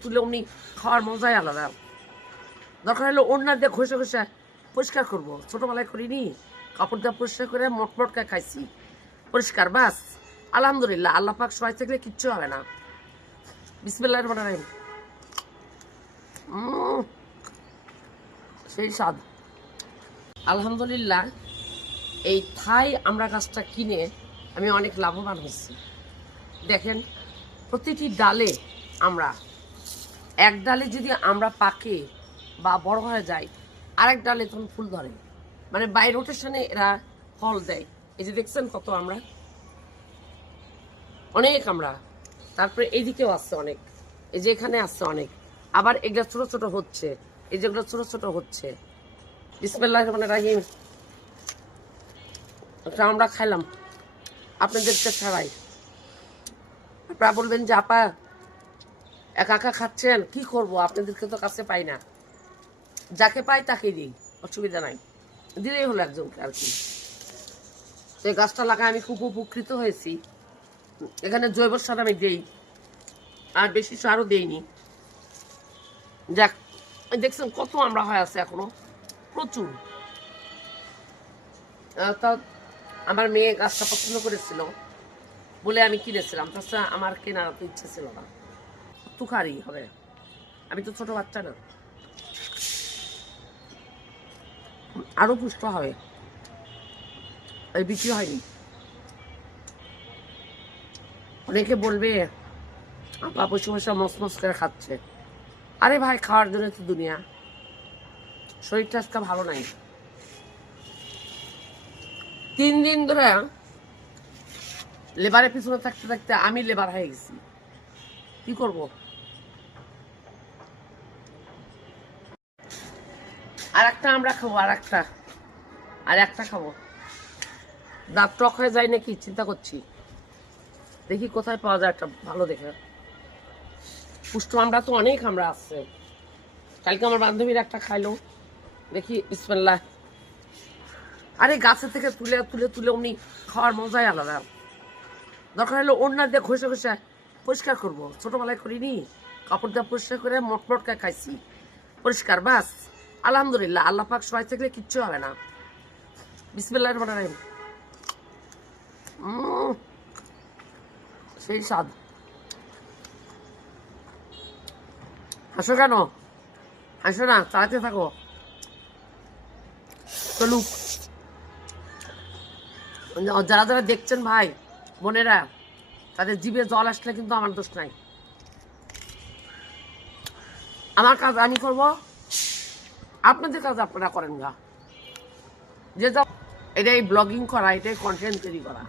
তুলে অমনি খাওয়ার মজাই আলাদা। দরকার হলো ওনার দিয়ে ঘষে ঘষে পরিষ্কার করব। ছোটবেলায় করিনি, কাপড় দিয়ে পরিষ্কার করে মটমটকা খাইছি। পরিষ্কার, বাস। আলহামদুলিল্লাহ, আল্লাহ পাক সবাই থাকলে কিচ্ছু হবে না। বিসমিল্লাহ রহমান রহিম। সেই স্বাদ। আলহামদুলিল্লাহ, এই থাই আমরা গাছটা কিনে আমি অনেক লাভবান হয়েছি। দেখেন, প্রতিটি ডালে আমরা এক ডালে যদি আমরা পাকে বা বড় হয়ে যায় আরেক ডালে তখন ফুল ধরে। মানে বাই রোটেশনে এরা ফল দেয়। এই যে দেখছেন কত আমরা? অনেক আমরা। তারপরে এইদিকেও আসছে অনেক। এই যে এখানে আসছে অনেক। আবার এগুলো ছোট ছোট হচ্ছে। এই যেগুলো ছোট ছোট হচ্ছে। বিসমিল্লাহ রহমান রাহিম। এটা আমরা খাইলাম। আপনাদেরকে ছাড়াই আপনারা বলবেন যে, আপা একা একা খাচ্ছেন? কি করব? আপনাদেরকে তো কাছে পাই না। যাকে পাই তাকে দিই। অসুবিধা নাই। দিলেই হলো একজনকে আর কি। তো এই গাছটা লাগায় আমি খুব উপকৃত হয়েছি। এখানে জৈব সার আমি দেই। আর বেশি সারও দেইনি। যাক, দেখছেন কত আমরা হয় আছে এখনও। প্রচুর। তা আমার মেয়ে গাছটা পছন্দ করেছিল বলে আমি কিনেছিলাম। তাছাড়া আমার কেনার ইচ্ছে ছিল না। তুকারি হবে। আমি তো ছোট বাচ্চা না। আরও পুষ্ট হবে। বিক্রি হয়নি। অনেকে বলবে আপা বসে বসে মস মস করে খাচ্ছে। আরে ভাই, খাওয়ার জন্য তো দুনিয়া। শরীরটা আজকে ভালো নাই। তিন দিন ধরে লেবারের পিছনে থাকতে থাকতে আমি লেবার হয়ে গেছি। কি করব? আর একটা আমরা খাব আর একটা আর একটা খাব। দাঁত টক হয়ে যায় নাকি? চিন্তা করছি। দেখি কোথায় পাওয়া যায় একটা ভালো দেখে। পুষ্ট, আমরা তো অনেক আমরা আছে কালকে আমার বান্ধবীর একটা খাইলো। দেখি ইসমাল্লাহ আরে গাছের থেকে তুলে তুলে তুলে অমনি খাওয়ার মজাই আলাদা। দরকার হলো ওনার দিয়ে ঘষে ঘষে পরিষ্কার করব। ছোটবেলায় করিনি। কাপড় দিয়ে পরিষ্কার করে মটমটকা খাইছি। পরিষ্কার, বাস। আলহামদুলিল্লাহ, আল্লাহ পাক সবাই থাকলে কিচ্ছু হবে না। বিসমিল্লাহ রহমান রহিম। সেই স্বাদ। হাসো কেন? হাসো না, চালাতে থাকো। চলুক যারা যারা দেখছেন ভাই, বোনেরা, তাদের জিভে জল আসলে কিন্তু আমার দোষ নাই। আমার কাজ আমি করব আপনাদের কাজ আপনারা করেন যে যা এটাই ব্লগিং করা এটাই কন্টেন্ট তৈরি করা।